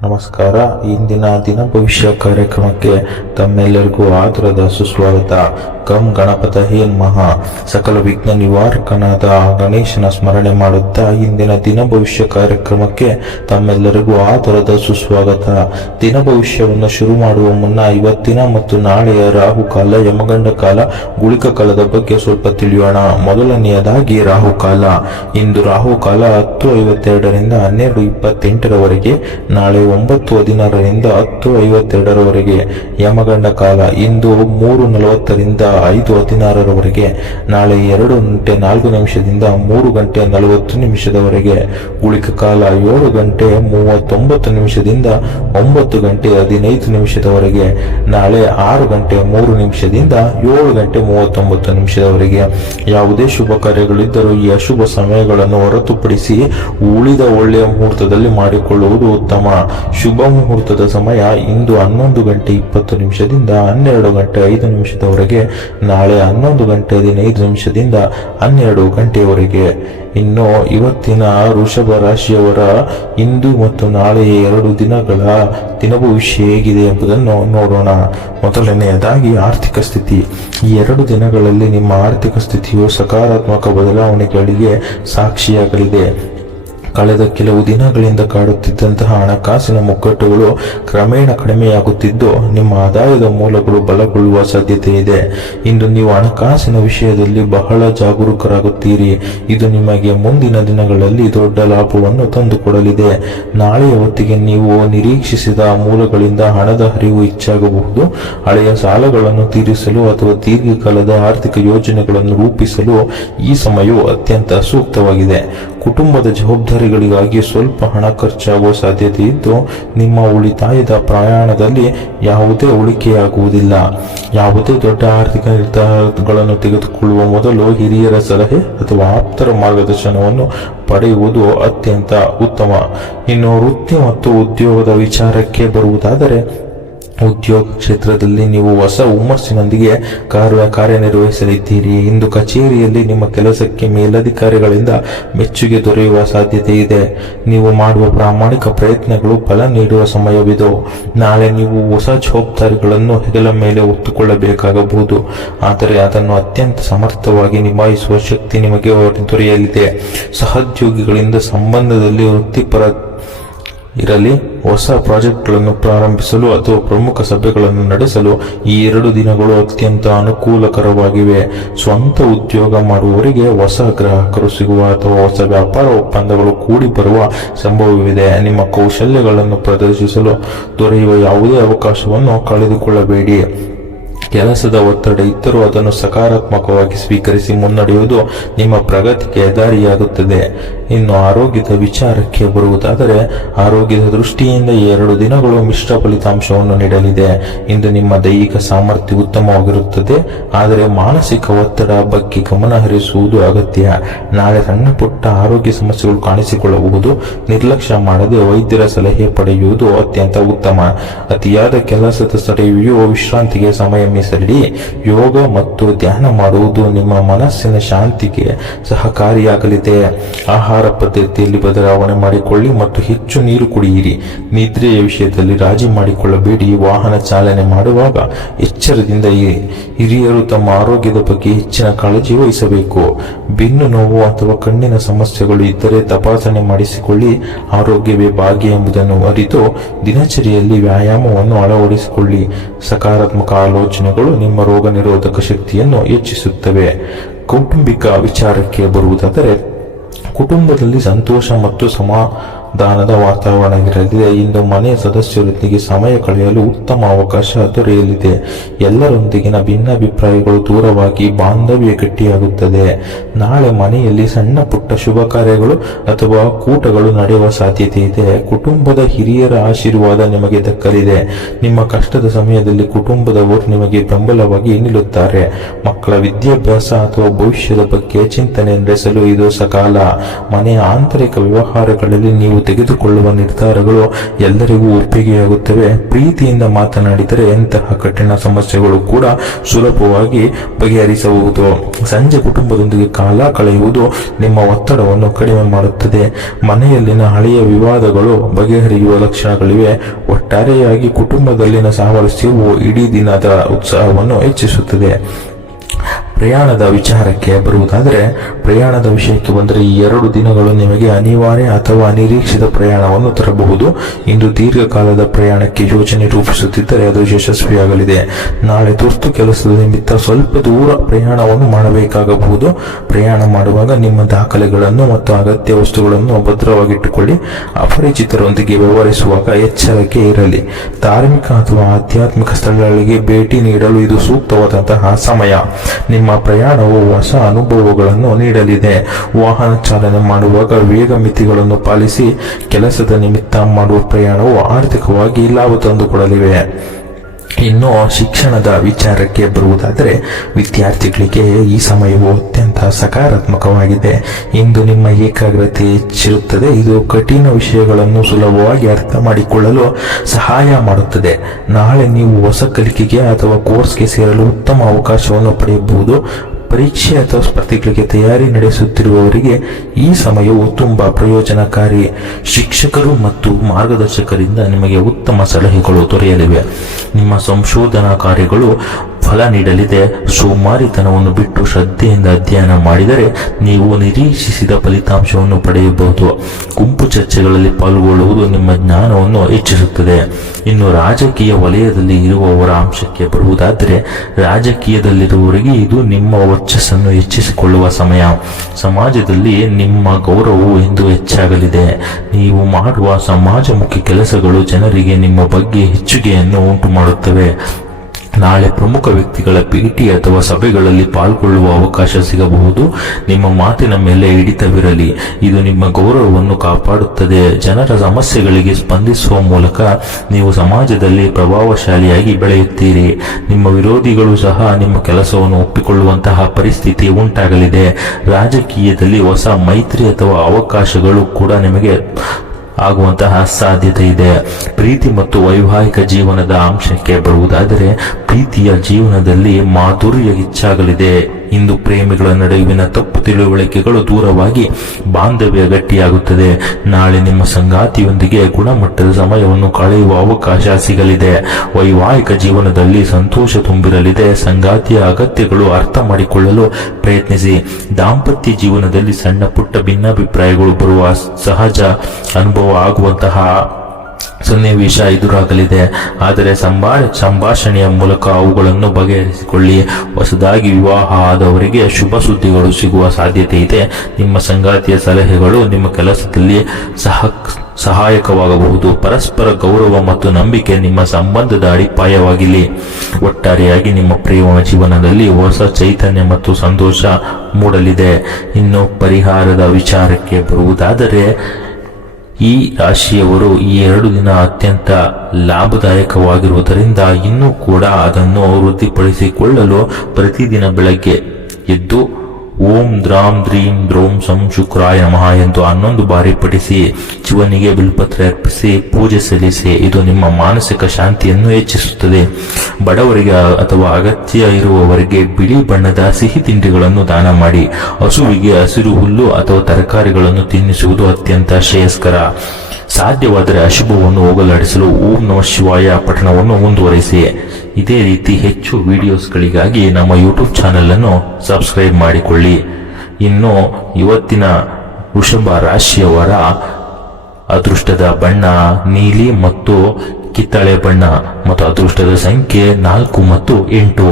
ನಮಸ್ಕಾರ. ಇಂದಿನ ದಿನ ಭವಿಷ್ಯ ಕಾರ್ಯಕ್ರಮಕ್ಕೆ ತಮ್ಮೆಲ್ಲರಿಗೂ ಆದರದ ಸುಸ್ವಾಗತ. ಕಂ ಗಣಪತಯೇ ನಮಃ. ಸಕಲ ವಿಘ್ನ ನಿವಾರಕನಾದ ಗಣೇಶನ ಸ್ಮರಣೆ ಮಾಡುತ್ತಾ ಇಂದಿನ ದಿನ ಭವಿಷ್ಯ ಕಾರ್ಯಕ್ರಮಕ್ಕೆ ತಮ್ಮೆಲ್ಲರಿಗೂ ಆದರದ ಸುಸ್ವಾಗತ. ದಿನ ಭವಿಷ್ಯವನ್ನು ಶುರು ಮಾಡುವ ಮುನ್ನ ಇವತ್ತಿನ ಮತ್ತು ನಾಳೆಯ ರಾಹುಕಾಲ, ಯಮಗಂಡ ಕಾಲ, ಗುಳಿಕ ಕಾಲದ ಬಗ್ಗೆ ಸ್ವಲ್ಪ ತಿಳಿಯೋಣ. ಮೊದಲನೆಯದಾಗಿ ರಾಹುಕಾಲ. ಇಂದು ರಾಹುಕಾಲ 10:52ರಿಂದ 12:28ರವರೆಗೆ, ನಾಳೆ 9:16ರಿಂದ 10:52ರವರೆಗೆ. ಯಮಗಂಡ ಕಾಲ ಇಂದು 3:40ರಿಂದ 5:16ರವರೆಗೆ, ನಾಳೆ 2:04ದಿಂದ 3:40 ಗುಳಿಕ ಕಾಲ 7:39ದಿಂದ 9:15 ನಾಳೆ 6:03ದಿಂದ 7:39. ಯಾವುದೇ ಶುಭ ಕಾರ್ಯಗಳಿದ್ದರೂ ಈ ಅಶುಭ ಸಮಯಗಳನ್ನು ಹೊರತುಪಡಿಸಿ ಉಳಿದ ಒಳ್ಳೆಯ ಮುಹೂರ್ತದಲ್ಲಿ ಮಾಡಿಕೊಳ್ಳುವುದು ಉತ್ತಮ. ಶುಭ ಮುಹೂರ್ತದ ಸಮಯ ಇಂದು 11:20ದಿಂದ 12:05 ನಾಳೆ 11:15ದಿಂದ 12 ಇನ್ನು ಇವತ್ತಿನ ವೃಷಭ ರಾಶಿಯವರ ಇಂದು ಮತ್ತು ನಾಳೆಯ 2 ದಿನಗಳ ದಿನ ಭವಿಷ್ಯ ಹೇಗಿದೆ ಎಂಬುದನ್ನು ನೋಡೋಣ. ಮೊದಲನೆಯದಾಗಿ ಆರ್ಥಿಕ ಸ್ಥಿತಿ. ಈ 2 ದಿನಗಳಲ್ಲಿ ನಿಮ್ಮ ಆರ್ಥಿಕ ಸ್ಥಿತಿಯು ಸಕಾರಾತ್ಮಕ ಬದಲಾವಣೆಗಳಿಗೆ ಸಾಕ್ಷಿಯಾಗಲಿದೆ. ಕಳೆದ ಕೆಲವು ದಿನಗಳಿಂದ ಕಾಡುತ್ತಿದ್ದಂತಹ ಹಣಕಾಸಿನ ಮುಗ್ಗಟ್ಟುಗಳು ಕ್ರಮೇಣ ಕಡಿಮೆಯಾಗುತ್ತಿದ್ದು ನಿಮ್ಮ ಆದಾಯದ ಮೂಲಗಳು ಬಲಗೊಳ್ಳುವ ಸಾಧ್ಯತೆ ಇದೆ. ಇಂದು ನೀವು ಹಣಕಾಸಿನ ವಿಷಯದಲ್ಲಿ ಬಹಳ ಜಾಗರೂಕರಾಗುತ್ತೀರಿ. ಇದು ನಿಮಗೆ ಮುಂದಿನ ದಿನಗಳಲ್ಲಿ ದೊಡ್ಡ ಲಾಭವನ್ನು ತಂದುಕೊಡಲಿದೆ. ನಾಳೆಯ ಹೊತ್ತಿಗೆ ನೀವು ನಿರೀಕ್ಷಿಸಿದ ಮೂಲಗಳಿಂದ ಹಣದ ಹರಿವು ಹೆಚ್ಚಾಗಬಹುದು. ಹಳೆಯ ಸಾಲಗಳನ್ನು ತೀರಿಸಲು ಅಥವಾ ದೀರ್ಘಕಾಲದ ಆರ್ಥಿಕ ಯೋಜನೆಗಳನ್ನು ರೂಪಿಸಲು ಈ ಸಮಯವು ಅತ್ಯಂತ ಸೂಕ್ತವಾಗಿದೆ. ಕುಟುಂಬದ ಜವಾಬ್ದಾರಿಗಳಿಗಾಗಿ ಸ್ವಲ್ಪ ಹಣ ಖರ್ಚಾಗುವ ಸಾಧ್ಯತೆ ಇದ್ದು ನಿಮ್ಮ ಉಳಿತಾಯದ ಪ್ರಯಾಣದಲ್ಲಿ ಯಾವುದೇ ಉಳಿಕೆಯಾಗುವುದಿಲ್ಲ. ಯಾವುದೇ ದೊಡ್ಡ ಆರ್ಥಿಕ ನಿರ್ಧಾರಗಳನ್ನು ತೆಗೆದುಕೊಳ್ಳುವ ಮೊದಲು ಹಿರಿಯರ ಸಲಹೆ ಅಥವಾ ಆಪ್ತರ ಮಾರ್ಗದರ್ಶನವನ್ನು ಪಡೆಯುವುದು ಅತ್ಯಂತ ಉತ್ತಮ. ಇನ್ನು ವೃತ್ತಿ ಮತ್ತು ಉದ್ಯೋಗದ ವಿಚಾರಕ್ಕೆ ಬರುವುದಾದರೆ, ಉದ್ಯೋಗ ಕ್ಷೇತ್ರದಲ್ಲಿ ನೀವು ಹೊಸ ಹುಮ್ಮಸ್ಸಿನೊಂದಿಗೆ ಕಾರ್ಯನಿರ್ವಹಿಸಲಿದ್ದೀರಿ. ಇಂದು ಕಚೇರಿಯಲ್ಲಿ ನಿಮ್ಮ ಕೆಲಸಕ್ಕೆ ಮೇಲಧಿಕಾರಿಗಳಿಂದ ಮೆಚ್ಚುಗೆ ದೊರೆಯುವ ಸಾಧ್ಯತೆ ಇದೆ. ನೀವು ಮಾಡುವ ಪ್ರಾಮಾಣಿಕ ಪ್ರಯತ್ನಗಳು ಫಲ ನೀಡುವ ಸಮಯವಿದು. ನಾಳೆ ನೀವು ಹೊಸ ಜವಾಬ್ದಾರಿಗಳನ್ನು ಹೆಗಲ ಮೇಲೆ ಹೊತ್ತುಕೊಳ್ಳಬೇಕಾಗಬಹುದು, ಆದರೆ ಅದನ್ನು ಅತ್ಯಂತ ಸಮರ್ಥವಾಗಿ ನಿಭಾಯಿಸುವ ಶಕ್ತಿ ನಿಮಗೆ ದೊರೆಯಲಿದೆ. ಸಹೋದ್ಯೋಗಿಗಳಿಂದ ಸಂಬಂಧದಲ್ಲಿ ವೃತ್ತಿಪರ ಇರಲಿ, ಹೊಸ ಪ್ರಾಜೆಕ್ಟ್ಗಳನ್ನು ಪ್ರಾರಂಭಿಸಲು ಅಥವಾ ಪ್ರಮುಖ ಸಭೆಗಳನ್ನು ನಡೆಸಲು ಈ 2 ದಿನಗಳು ಅತ್ಯಂತ ಅನುಕೂಲಕರವಾಗಿವೆ. ಸ್ವಂತ ಉದ್ಯೋಗ ಮಾಡುವವರಿಗೆ ಹೊಸ ಗ್ರಾಹಕರು ಸಿಗುವ ಅಥವಾ ಹೊಸ ವ್ಯಾಪಾರ ಒಪ್ಪಂದಗಳು ಕೂಡಿ ಬರುವ ಸಂಭವವಿದೆ. ನಿಮ್ಮ ಕೌಶಲ್ಯಗಳನ್ನು ಪ್ರದರ್ಶಿಸಲು ದೊರೆಯುವ ಯಾವುದೇ ಅವಕಾಶವನ್ನು ಕಳೆದುಕೊಳ್ಳಬೇಡಿ. ಕೆಲಸದ ಒತ್ತಡ ಇದ್ದರೂ ಅದನ್ನು ಸಕಾರಾತ್ಮಕವಾಗಿ ಸ್ವೀಕರಿಸಿ ಮುನ್ನಡೆಯುವುದು ನಿಮ್ಮ ಪ್ರಗತಿಗೆ ದಾರಿಯಾಗುತ್ತದೆ. ಇನ್ನು ಆರೋಗ್ಯದ ವಿಚಾರಕ್ಕೆ ಬರುವುದಾದರೆ, ಆರೋಗ್ಯದ ದೃಷ್ಟಿಯಿಂದ 2 ದಿನಗಳು ಮಿಶ್ರ ಫಲಿತಾಂಶವನ್ನು ನೀಡಲಿದೆ. ಇಂದು ನಿಮ್ಮ ದೈಹಿಕ ಸಾಮರ್ಥ್ಯ ಉತ್ತಮವಾಗಿರುತ್ತದೆ, ಆದರೆ ಮಾನಸಿಕ ಒತ್ತಡ ಬಗ್ಗೆ ಗಮನ ಹರಿಸುವುದು ಅಗತ್ಯ. ನಾಳೆ ಸಣ್ಣ ಪುಟ್ಟ ಆರೋಗ್ಯ ಸಮಸ್ಯೆಗಳು ಕಾಣಿಸಿಕೊಳ್ಳಬಹುದು. ನಿರ್ಲಕ್ಷ್ಯ ಮಾಡದೆ ವೈದ್ಯರ ಸಲಹೆ ಪಡೆಯುವುದು ಅತ್ಯಂತ ಉತ್ತಮ. ಅತಿಯಾದ ಕೆಲಸದ ತಡೆಯುವ ವಿಶ್ರಾಂತಿಗೆ ಸಮಯ ಮೀಸಲಿಡಿ. ಯೋಗ ಮತ್ತು ಧ್ಯಾನ ಮಾಡುವುದು ನಿಮ್ಮ ಮನಸ್ಸಿನ ಶಾಂತಿಗೆ ಸಹಕಾರಿಯಾಗಲಿದೆ. ಆಹಾರ ಪದ್ಧತಿಯಲ್ಲಿ ಬದಲಾವಣೆ ಮಾಡಿಕೊಳ್ಳಿ ಮತ್ತು ಹೆಚ್ಚು ನೀರು ಕುಡಿಯಿರಿ. ನಿದ್ರೆಯ ವಿಷಯದಲ್ಲಿ ರಾಜಿ ಮಾಡಿಕೊಳ್ಳಬೇಡಿ. ವಾಹನ ಚಾಲನೆ ಮಾಡುವಾಗ ಎಚ್ಚರದಿಂದ ಇರಿ. ಹಿರಿಯರು ತಮ್ಮ ಆರೋಗ್ಯದ ಬಗ್ಗೆ ಹೆಚ್ಚಿನ ಕಾಳಜಿ ವಹಿಸಬೇಕು. ಬೆನ್ನು ನೋವು ಅಥವಾ ಕಣ್ಣಿನ ಸಮಸ್ಯೆಗಳು ಇದ್ದರೆ ತಪಾಸಣೆ ಮಾಡಿಸಿಕೊಳ್ಳಿ. ಆರೋಗ್ಯವೇ ಭಾಗ್ಯ ಎಂಬುದನ್ನು ಅರಿತು ದಿನಚರಿಯಲ್ಲಿ ವ್ಯಾಯಾಮವನ್ನು ಅಳವಡಿಸಿಕೊಳ್ಳಿ. ಸಕಾರಾತ್ಮಕ ಆಲೋಚನೆಗಳು ನಿಮ್ಮ ರೋಗ ನಿರೋಧಕ ಶಕ್ತಿಯನ್ನು ಹೆಚ್ಚಿಸುತ್ತವೆ. ಕೌಟುಂಬಿಕ ವಿಚಾರಕ್ಕೆ ಬರುವುದಾದರೆ, ಕುಟುಂಬದಲ್ಲಿ ಸಂತೋಷ ಮತ್ತು ಸಮಾಧಾನದ ವಾತಾವರಣ ಇರಲಿದೆ. ಇಂದು ಮನೆಯ ಸದಸ್ಯರೊಂದಿಗೆ ಸಮಯ ಕಳೆಯಲು ಉತ್ತಮ ಅವಕಾಶ ದೊರೆಯಲಿದೆ. ಎಲ್ಲರೊಂದಿಗಿನ ಭಿನ್ನಾಭಿಪ್ರಾಯಗಳು ದೂರವಾಗಿ ಬಾಂಧವ್ಯ ಗಟ್ಟಿಯಾಗುತ್ತದೆ. ನಾಳೆ ಮನೆಯಲ್ಲಿ ಸಣ್ಣ ಪುಟ್ಟ ಶುಭ ಕಾರ್ಯಗಳು ಅಥವಾ ಕೂಟಗಳು ನಡೆಯುವ ಸಾಧ್ಯತೆ ಇದೆ. ಕುಟುಂಬದ ಹಿರಿಯರ ಆಶೀರ್ವಾದ ನಿಮಗೆ ದಕ್ಕಲಿದೆ. ನಿಮ್ಮ ಕಷ್ಟದ ಸಮಯದಲ್ಲಿ ಕುಟುಂಬದವರು ನಿಮಗೆ ಬೆಂಬಲವಾಗಿ ನಿಲ್ಲುತ್ತಾರೆ. ಮಕ್ಕಳ ವಿದ್ಯಾಭ್ಯಾಸ ಅಥವಾ ಭವಿಷ್ಯದ ಬಗ್ಗೆ ಚಿಂತನೆ ನಡೆಸಲು ಇದು ಸಕಾಲ. ಮನೆಯ ಆಂತರಿಕ ವ್ಯವಹಾರಗಳಲ್ಲಿ ನೀವು ತೆಗೆದುಕೊಳ್ಳುವ ನಿರ್ಧಾರಗಳು ಎಲ್ಲರಿಗೂ ಒಪ್ಪಿಗೆಯಾಗುತ್ತವೆ. ಪ್ರೀತಿಯಿಂದ ಮಾತನಾಡಿದರೆ ಎಂತಹ ಕಠಿಣ ಸಮಸ್ಯೆಗಳು ಕೂಡ ಸುಲಭವಾಗಿ ಬಗೆಹರಿಸಬಹುದು. ಸಂಜೆ ಕುಟುಂಬದೊಂದಿಗೆ ಕಾಲ ಕಳೆಯುವುದು ನಿಮ್ಮ ಒತ್ತಡವನ್ನು ಕಡಿಮೆ ಮಾಡುತ್ತದೆ. ಮನೆಯಲ್ಲಿನ ಹಳೆಯ ವಿವಾದಗಳು ಬಗೆಹರಿಯುವ ಲಕ್ಷಣಗಳಿವೆ. ಒಟ್ಟಾರೆಯಾಗಿ ಕುಟುಂಬದಲ್ಲಿನ ಸಾಮರಸ್ಯವು ಇಡೀ ದಿನದ ಉತ್ಸಾಹವನ್ನು ಹೆಚ್ಚಿಸುತ್ತದೆ. ಪ್ರಯಾಣದ ವಿಚಾರಕ್ಕೆ ಬರುವುದಾದರೆ, ಪ್ರಯಾಣದ ವಿಷಯಕ್ಕೆ ಬಂದರೆ ಈ 2 ದಿನಗಳು ನಿಮಗೆ ಅನಿವಾರ್ಯ ಅಥವಾ ಅನಿರೀಕ್ಷಿತ ಪ್ರಯಾಣವನ್ನು ತರಬಹುದು. ಇಂದು ದೀರ್ಘಕಾಲದ ಪ್ರಯಾಣಕ್ಕೆ ಯೋಜನೆ ರೂಪಿಸುತ್ತಿದ್ದರೆ ಅದು ಯಶಸ್ವಿಯಾಗಲಿದೆ. ನಾಳೆ ತುರ್ತು ಕೆಲಸದ ನಿಮಿತ್ತ ಸ್ವಲ್ಪ ದೂರ ಪ್ರಯಾಣವನ್ನು ಮಾಡಬೇಕಾಗಬಹುದು. ಪ್ರಯಾಣ ಮಾಡುವಾಗ ನಿಮ್ಮ ದಾಖಲೆಗಳನ್ನು ಮತ್ತು ಅಗತ್ಯ ವಸ್ತುಗಳನ್ನು ಭದ್ರವಾಗಿಟ್ಟುಕೊಳ್ಳಿ. ಅಪರಿಚಿತರೊಂದಿಗೆ ವ್ಯವಹರಿಸುವಾಗ ಎಚ್ಚರಿಕೆ ಇರಲಿ. ಧಾರ್ಮಿಕ ಅಥವಾ ಆಧ್ಯಾತ್ಮಿಕ ಸ್ಥಳಗಳಿಗೆ ಭೇಟಿ ನೀಡಲು ಇದು ಸೂಕ್ತವಾದಂತಹ ಸಮಯ. ನಿಮ್ಮ ಪ್ರಯಾಣವು ಹೊಸ ಅನುಭವಗಳನ್ನು ನೀಡಲಿದೆ. ವಾಹನ ಚಾಲನೆ ಮಾಡುವಾಗ ವೇಗ ಮಿತಿಗಳನ್ನು ಪಾಲಿಸಿ. ಕೆಲಸದ ನಿಮಿತ್ತ ಮಾಡುವ ಪ್ರಯಾಣವು ಆರ್ಥಿಕವಾಗಿ ಲಾಭ ತಂದುಕೊಡಲಿವೆ. ಇನ್ನು ಶಿಕ್ಷಣದ ವಿಚಾರಕ್ಕೆ ಬರುವುದಾದರೆ, ವಿದ್ಯಾರ್ಥಿಗಳಿಗೆ ಈ ಸಮಯವು ಅತ್ಯಂತ ಸಕಾರಾತ್ಮಕವಾಗಿದೆ. ಇಂದು ನಿಮ್ಮ ಏಕಾಗ್ರತೆ ಹೆಚ್ಚಿರುತ್ತದೆ. ಇದು ಕಠಿಣ ವಿಷಯಗಳನ್ನು ಸುಲಭವಾಗಿ ಅರ್ಥ ಮಾಡಿಕೊಳ್ಳಲು ಸಹಾಯ ಮಾಡುತ್ತದೆ. ನಾಳೆ ನೀವು ಹೊಸ ಕಲಿಕೆಗೆ ಅಥವಾ ಕೋರ್ಸ್ಗೆ ಸೇರಲು ಉತ್ತಮ ಅವಕಾಶವನ್ನು ಪಡೆಯಬಹುದು. ಪರೀಕ್ಷೆ ಅಥವಾ ಸ್ಪರ್ಧೆಗಳಿಗೆ ತಯಾರಿ ನಡೆಸುತ್ತಿರುವವರಿಗೆ ಈ ಸಮಯವು ತುಂಬಾ ಪ್ರಯೋಜನಕಾರಿ. ಶಿಕ್ಷಕರು ಮತ್ತು ಮಾರ್ಗದರ್ಶಕರಿಂದ ನಿಮಗೆ ಉತ್ತಮ ಸಲಹೆಗಳು ದೊರೆಯಲಿವೆ. ನಿಮ್ಮ ಸಂಶೋಧನಾ ಕಾರ್ಯಗಳು ಫಲ ನೀಡಲಿದೆ. ಸೋಮಾರಿತನವನ್ನು ಬಿಟ್ಟು ಶ್ರದ್ಧೆಯಿಂದ ಅಧ್ಯಯನ ಮಾಡಿದರೆ ನೀವು ನಿರೀಕ್ಷಿಸಿದ ಫಲಿತಾಂಶವನ್ನು ಪಡೆಯಬಹುದು. ಗುಂಪು ಚರ್ಚೆಗಳಲ್ಲಿ ಪಾಲ್ಗೊಳ್ಳುವುದು ನಿಮ್ಮ ಜ್ಞಾನವನ್ನು ಹೆಚ್ಚಿಸುತ್ತದೆ. ಇನ್ನು ರಾಜಕೀಯ ವಲಯದಲ್ಲಿ ಇರುವವರ ಅಂಶಕ್ಕೆ ಬರುವುದಾದರೆ, ರಾಜಕೀಯದಲ್ಲಿರುವವರಿಗೆ ಇದು ನಿಮ್ಮ ವರ್ಚಸ್ಸನ್ನು ಹೆಚ್ಚಿಸಿಕೊಳ್ಳುವ ಸಮಯ. ಸಮಾಜದಲ್ಲಿ ನಿಮ್ಮ ಗೌರವವು ಇಂದು ಹೆಚ್ಚಾಗಲಿದೆ. ನೀವು ಮಾಡುವ ಸಮಾಜಮುಖಿ ಕೆಲಸಗಳು ಜನರಿಗೆ ನಿಮ್ಮ ಬಗ್ಗೆ ಮೆಚ್ಚುಗೆಯನ್ನು ಉಂಟು ಮಾಡುತ್ತವೆ. ನಾಳೆ ಪ್ರಮುಖ ವ್ಯಕ್ತಿಗಳ ಭೇಟಿ ಅಥವಾ ಸಭೆಗಳಲ್ಲಿ ಪಾಲ್ಗೊಳ್ಳುವ ಅವಕಾಶ ಸಿಗಬಹುದು. ನಿಮ್ಮ ಮಾತಿನ ಮೇಲೆ ಹಿಡಿತವಿರಲಿ. ಇದು ನಿಮ್ಮ ಗೌರವವನ್ನು ಕಾಪಾಡುತ್ತದೆ. ಜನರ ಸಮಸ್ಯೆಗಳಿಗೆ ಸ್ಪಂದಿಸುವ ಮೂಲಕ ನೀವು ಸಮಾಜದಲ್ಲಿ ಪ್ರಭಾವಶಾಲಿಯಾಗಿ ಬೆಳೆಯುತ್ತೀರಿ. ನಿಮ್ಮ ವಿರೋಧಿಗಳು ಸಹ ನಿಮ್ಮ ಕೆಲಸವನ್ನು ಒಪ್ಪಿಕೊಳ್ಳುವಂತಹ ಪರಿಸ್ಥಿತಿ ಉಂಟಾಗಲಿದೆ. ರಾಜಕೀಯದಲ್ಲಿ ಹೊಸ ಮೈತ್ರಿ ಅಥವಾ ಅವಕಾಶಗಳು ಕೂಡ ನಿಮಗೆ ಆಗುವಂತಹ ಸಾಧ್ಯತೆ ಇದೆ. ಪ್ರೀತಿ ಮತ್ತು ವೈವಾಹಿಕ ಜೀವನದ ಅಂಶಕ್ಕೆ ಬರುವುದಾದರೆ, ಪ್ರೀತಿಯ ಜೀವನದಲ್ಲಿ ಮಾಧುರ್ಯ ಹೆಚ್ಚಾಗಲಿದೆ. ಇಂದು ಪ್ರೇಮಿಗಳ ನಡುವಿನ ತಪ್ಪು ತಿಳುವಳಿಕೆಗಳು ದೂರವಾಗಿ ಬಾಂಧವ್ಯ ಗಟ್ಟಿಯಾಗುತ್ತದೆ. ನಾಳೆ ನಿಮ್ಮ ಸಂಗಾತಿಯೊಂದಿಗೆ ಗುಣಮಟ್ಟದ ಸಮಯವನ್ನು ಕಳೆಯುವ ಅವಕಾಶ ಸಿಗಲಿದೆ. ವೈವಾಹಿಕ ಜೀವನದಲ್ಲಿ ಸಂತೋಷ ತುಂಬಿರಲಿದೆ. ಸಂಗಾತಿಯ ಅಗತ್ಯಗಳು ಅರ್ಥ ಮಾಡಿಕೊಳ್ಳಲು ಪ್ರಯತ್ನಿಸಿ. ದಾಂಪತ್ಯ ಜೀವನದಲ್ಲಿ ಸಣ್ಣ ಪುಟ್ಟ ಭಿನ್ನಾಭಿಪ್ರಾಯಗಳು ಬರುವ ಸಹಜ ಅನುಭವ ಆಗುವಂತಹ ಸನ್ನಿವೇಶ ಎದುರಾಗಲಿದೆ. ಆದರೆ ಸಂಭಾಷಣೆಯ ಮೂಲಕ ಅವುಗಳನ್ನು ಬಗೆಹರಿಸಿಕೊಳ್ಳಿ. ಹೊಸದಾಗಿ ವಿವಾಹ ಆದವರಿಗೆ ಶುಭ ಸುದ್ದಿಗಳು ಸಿಗುವ ಸಾಧ್ಯತೆ ಇದೆ. ನಿಮ್ಮ ಸಂಗಾತಿಯ ಸಲಹೆಗಳು ನಿಮ್ಮ ಕೆಲಸದಲ್ಲಿ ಸಹಾಯಕವಾಗಬಹುದು. ಪರಸ್ಪರ ಗೌರವ ಮತ್ತು ನಂಬಿಕೆ ನಿಮ್ಮ ಸಂಬಂಧದ ಅಡಿಪಾಯವಾಗಿಲಿ. ಒಟ್ಟಾರೆಯಾಗಿ ನಿಮ್ಮ ಪ್ರೇಮ ಜೀವನದಲ್ಲಿ ಹೊಸ ಚೈತನ್ಯ ಮತ್ತು ಸಂತೋಷ ಮೂಡಲಿದೆ. ಇನ್ನು ಪರಿಹಾರದ ವಿಚಾರಕ್ಕೆ ಬರುವುದಾದರೆ, ಈ ರಾಶಿಯವರು ಈ 2 ದಿನ ಅತ್ಯಂತ ಲಾಭದಾಯಕವಾಗಿರುವುದರಿಂದ ಇನ್ನೂ ಕೂಡ ಅದನ್ನು ವೃದ್ಧಿಪಡಿಸಿಕೊಳ್ಳಲು ಪ್ರತಿದಿನ ಬೆಳಗ್ಗೆ ಎದ್ದು ಓಂ ದ್ರಾಂ ದ್ರೀಂ ದ್ರೋಂ ಸಂ ಶುಕ್ರಾಯ ನಮಃ ಎಂದು 11 ಬಾರಿ ಪಠಿಸಿ ಶಿವನಿಗೆ ಬಿಲ್ಪತ್ರೆ ಅರ್ಪಿಸಿ ಪೂಜೆ ಸಲ್ಲಿಸಿ. ಇದು ನಿಮ್ಮ ಮಾನಸಿಕ ಶಾಂತಿಯನ್ನು ಹೆಚ್ಚಿಸುತ್ತದೆ. ಬಡವರಿಗೆ ಅಥವಾ ಅಗತ್ಯ ಇರುವವರಿಗೆ ಬಿಳಿ ಬಣ್ಣದ ಸಿಹಿ ತಿಂಡಿಗಳನ್ನು ದಾನ ಮಾಡಿ. ಹಸುವಿಗೆ ಹಸಿರು ಹುಲ್ಲು ಅಥವಾ ತರಕಾರಿಗಳನ್ನು ತಿನ್ನಿಸುವುದು ಅತ್ಯಂತ ಶ್ರೇಯಸ್ಕರ. ಸಾಧ್ಯವಾದರೆ ಅಶುಭವನ್ನು ಹೋಗಲಾಡಿಸಲು ಓಂ ನಮಃ ಶಿವಾಯ ಪಠಣವನ್ನು ಮುಂದುವರಿಸಿ. ಇದೇ ರೀತಿ ಹೆಚ್ಚು ವಿಡಿಯೋಸ್ಗಳಿಗಾಗಿ ನಮ್ಮ ಯೂಟ್ಯೂಬ್ ಚಾನೆಲ್ ಅನ್ನು ಸಬ್ಸ್ಕ್ರೈಬ್ ಮಾಡಿಕೊಳ್ಳಿ. ಇನ್ನು ಇವತ್ತಿನ ವೃಷಭ ರಾಶಿಯವರ ಅದೃಷ್ಟದ ಬಣ್ಣ ನೀಲಿ ಮತ್ತು ಕಿತ್ತಳೆ ಬಣ್ಣ ಮತ್ತು ಅದೃಷ್ಟದ ಸಂಖ್ಯೆ 4 ಮತ್ತು 8.